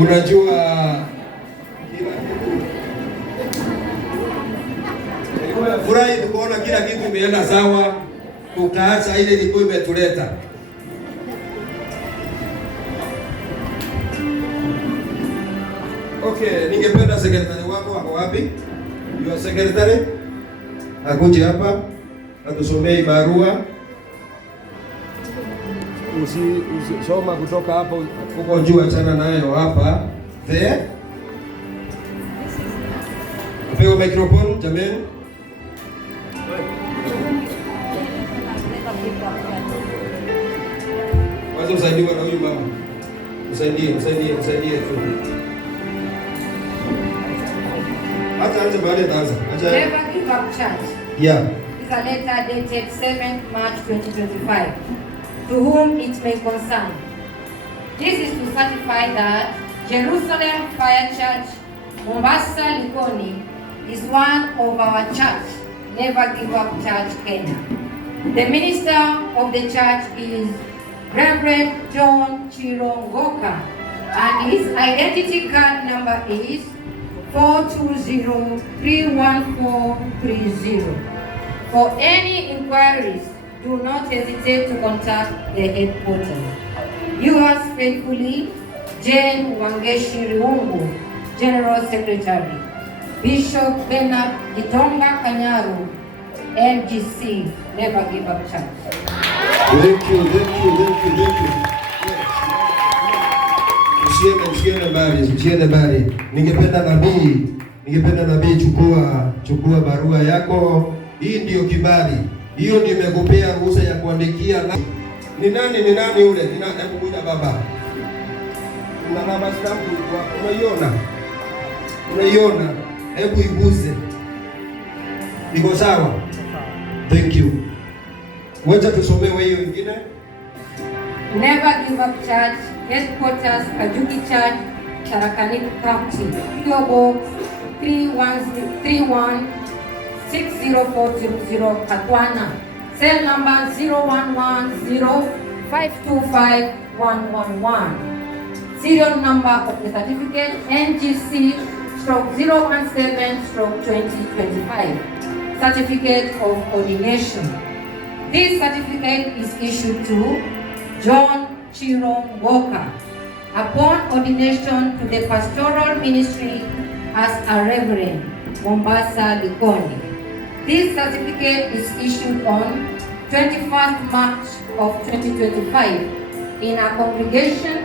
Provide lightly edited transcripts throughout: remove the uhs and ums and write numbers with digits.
Unajua furahi tukaona kila kitu imeenda sawa, tukaacha ile ilikuwa imetuleta. Okay, ningependa sekretari wako wako wapi? Your secretary akuje hapa atusomee barua. Usisoma kutoka hapo huko juu, achana nayo hapa. There. Pewa microphone jameni. Wacha usaidiwe na huyu mama. Usaidie tu. Acha anze baada ya danza. Never Give Up Church. Yeah. Is a letter dated 7th March 2025 to whom it may concern. This is to certify that Jerusalem Fire Church, Mombasa, Likoni, is one of our church, Never Give Up Church, Kenya. The minister of the church is Reverend John Chirongoka, and his identity card number is 420-31430. For any inquiries, do not hesitate to contact the headquarters. Yours faithfully, Jane Wangeshi Riungu, General Secretary. Bishop Bernard Gitonga Kanyaru, MGC, Never Give Up Church. Thank you. Usiende mbali. Ningependa nabii chukua barua yako. Hii ndio kibali. Hiyo ndio imekupea ruhusa ya kuandikia. Ni nani yule? Hebu kuja baba. Una namba stamp wako. Unaiona? Hebu iguze. Iko sawa? Thank you. Wacha tusomewe hiyo nyingine. Never Give Up Church, Headquarters, Kajuki Church, Tharaka Nithi County, PO Box 3160400 Katwana. Cell number 0110525111. Serial number of the certificate NGC/017/2025. Certificate of ordination. This certificate is issued to John Chirong Walker upon ordination to the pastoral ministry as a reverend, Mombasa, Likoni. This certificate is issued on 21st March of 2025 in a congregation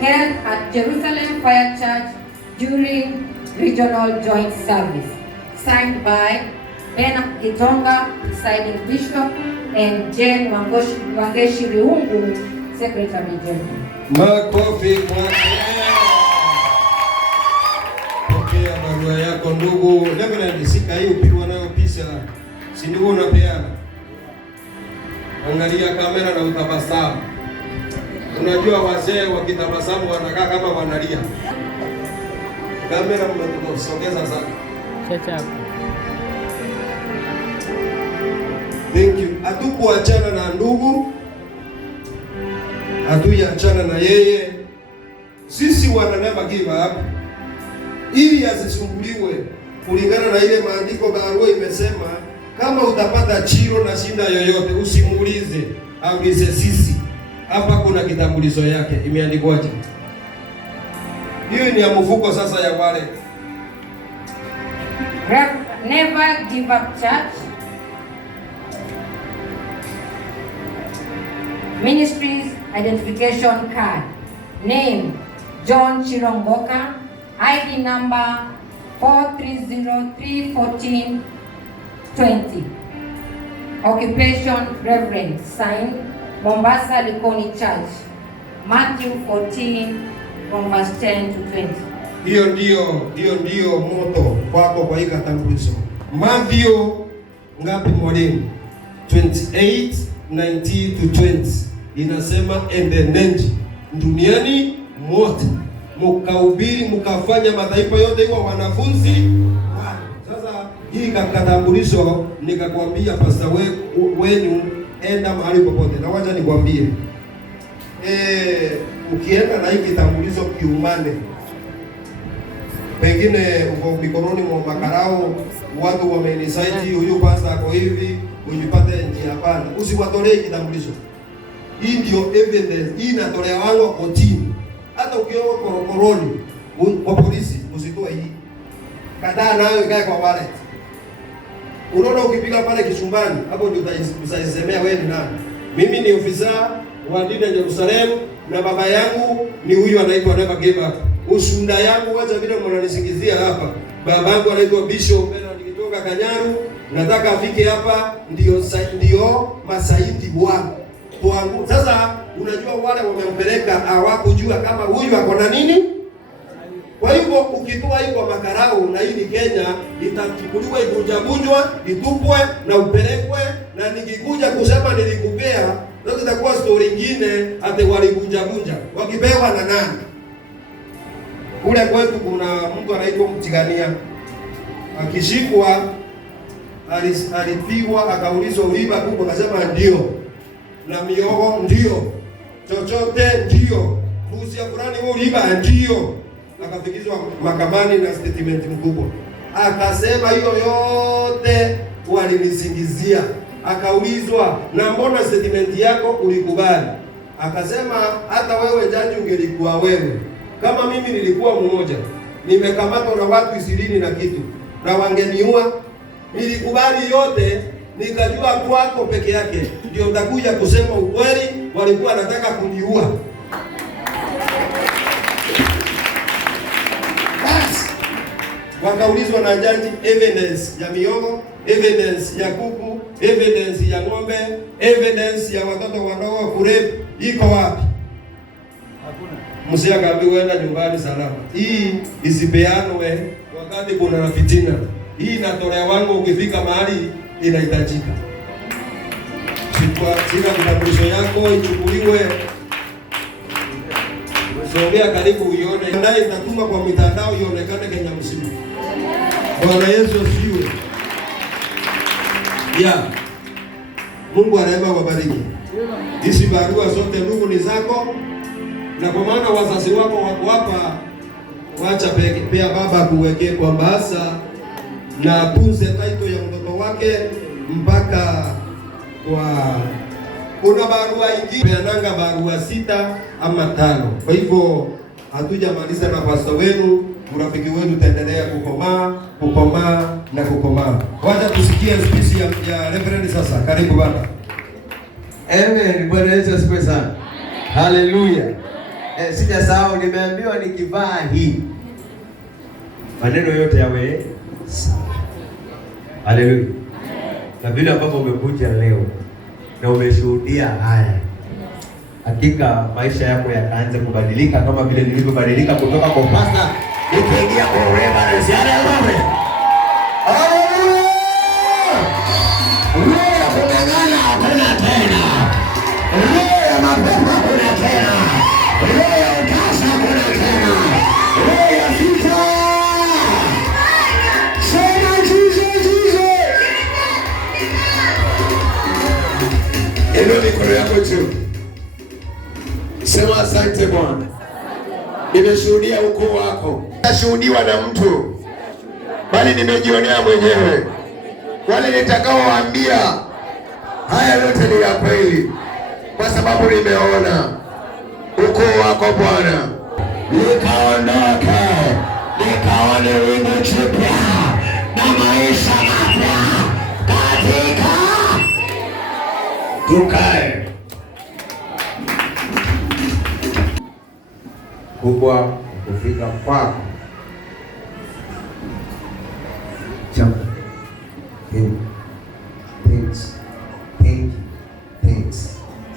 held at Jerusalem Fire Church during regional joint service. Signed by Bernard Gitonga, presiding bishop, and Jane Wangeshi Riungu, Secretary General. Makofi kwake. Pokea barua yako ndugu. Reverend, sika hiyo upigwa nayo picha. Si ndio unapeana? Angalia kamera na utabasamu. Unajua wazee wakitabasamu wanakaa kama wanalia. Kamera mmetusogeza sana. Chacha. Thank you. Hatukuachana na ndugu, hatujaachana na yeye. Sisi wana Never Give Up, ili asisumbuliwe kulingana na ile maandiko. Barua imesema kama utapata chiro na shinda yoyote usimuulize, aulize sisi. Hapa kuna kitambulisho yake, imeandikwaje? Hiyo ni ya mfuko sasa ya wale Never Give Up Church. Ministries identification card. Name John Chirongoka. ID number 430-314-20. Occupation Reverend. Signed Mombasa Likoni Church. Matthew 14 from verse 10 to 20. Hiyo ndio moto kwako kwa hii kitambulisho. Matthew ngapi mwalimu? 28:19 to 20. Inasema endeneni duniani mote mkahubiri mkafanya mataifa yote iwe wanafunzi. Sasa hii kitambulisho nikakwambia pastor wenu enda mahali popote. Na wacha nikwambie ukienda na hii kitambulisho kiumane, pengine uko mikononi mwa makarao, watu wamenisaiti, huyu pasta ako hivi, ujipate njia. Hapana, usiwatolee kitambulisho. Hii ndio evidence, hii inatolewa wangu kotini. Hata ukiwa korokoroni kwa polisi usitoe hii. Kataa nayo ikae kwa wallet. Unaona ukipiga pale kichumbani, hapo ndio utaisemea wewe ni nani. Mimi ni ofisa wa dini ya Jerusalem na baba yangu ni huyu anaitwa Never Give Up. Ushuhuda yangu wacha vile mnanisingizia hapa. Baba yangu anaitwa Bishop Bena, nikitoka Kanyaru, nataka afike hapa ndio masaidi wangu. Sasa unajua wale wamempeleka hawakujua kama huyu ako na nini? Kwa hivyo ukitoa hii kwa makarao, na hii ni Kenya, itachukuliwa ivunjavunjwa, itupwe na upelekwe, na nikikuja kusema nilikupea, sasa itakuwa story nyingine ate walivunjavunja. Wakipewa na nani? Kule kwetu kuna mtu anaitwa Mtigania. Akishikwa alipigwa, akaulizwa uliba kubwa, akasema ndio. Na miogo ndio. Chochote ndio. Ruhusa fulani wewe uliba ndio. Akafikizwa mahakamani na statement mkubwa. Akasema hiyo yote walinisingizia. Akaulizwa, na mbona statement yako ulikubali? Akasema hata wewe jaji ungelikuwa wewe. Kama mimi nilikuwa mmoja, nimekamatwa na watu 20 na kitu, na wangeniua, nilikubali yote, nikajua kwako peke yake ndio utakuja kusema ukweli, walikuwa wanataka kuniua. Wakaulizwa na jaji evidence ya miogo, evidence ya kuku, evidence ya ng'ombe, evidence ya watoto wadogo kurepu, iko wapi? Hakuna. Msia kaambiwa enda nyumbani salama. Hii isipeanwe wakati kuna fitina. Hii inatolea wangu, ukifika mahali inahitajika. Sina kitambulisho yako ichukuliwe. Sogea karibu uione. Ndai itatuma kwa mitandao ionekane Kenya mzima. Bwana Yesu asifiwe. Mungu anaweza kubariki. Hizi barua zote ndugu ni zako, na kwa maana wazazi wako wako hapa, wacha pia baba kuwekee kwa mbasa na tunze taito ya mtoto wake mpaka kwa kuna barua ingine peananga barua 6 ama 5. Kwa hivyo hatujamaliza na pasta wenu, urafiki wenu utaendelea kukomaa na kukomaa. Wacha tusikie speech ya Reverend sasa. Karibu baba. Amen. Bwana Yesu asifiwe sana. Haleluya. Sijasahau, nimeambiwa nikivaa hii maneno yote yawe sawa. Haleluya. Na vile ambavyo umekuja leo na umeshuhudia haya, hakika maisha yako yataanza kubadilika kama vile nilivyobadilika kutoka kwa pasta nikaingia kwa reverence. Haleluya. Haleluya. Leo kunangana hakuna tena. Leo mapepo hakuna tena. Leo utasa hakuna tena. Leo vita. Sema Jesus. Inua mikono yako juu. Sema asante Bwana. Nimeshuhudia ukuu wako. Nashuhudiwa na mtu, bali nimejionea mwenyewe. Wale nitakaowaambia haya yote ni ya kweli, kwa sababu nimeona ukuu wako Bwana. Nikaondoke, nikaone wingu jipya na maisha mapya katika. Tukae. Kubwa kufika kwako. Jump.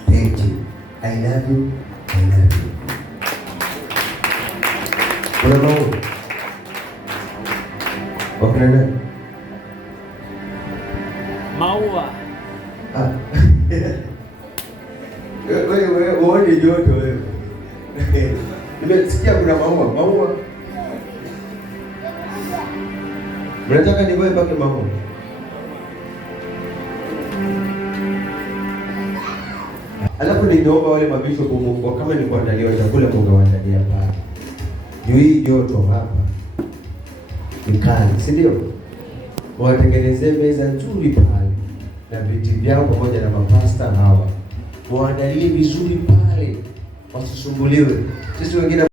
Thank you. I love you. Hello. Okay. Maua. Wewe uone joto wewe. Nimesikia kuna maua. Mnataka nivae mpaka maua? Alafu ningeomba wale mabishop Mungu kama ni kuandaliwa chakula mungewaandalia pale. Juu hii joto hapa ni kali, si ndio? Watengenezee meza nzuri pale na viti vyao pamoja na mapasta hawa. Waandalie vizuri pale, wasisumbuliwe. Sisi wengine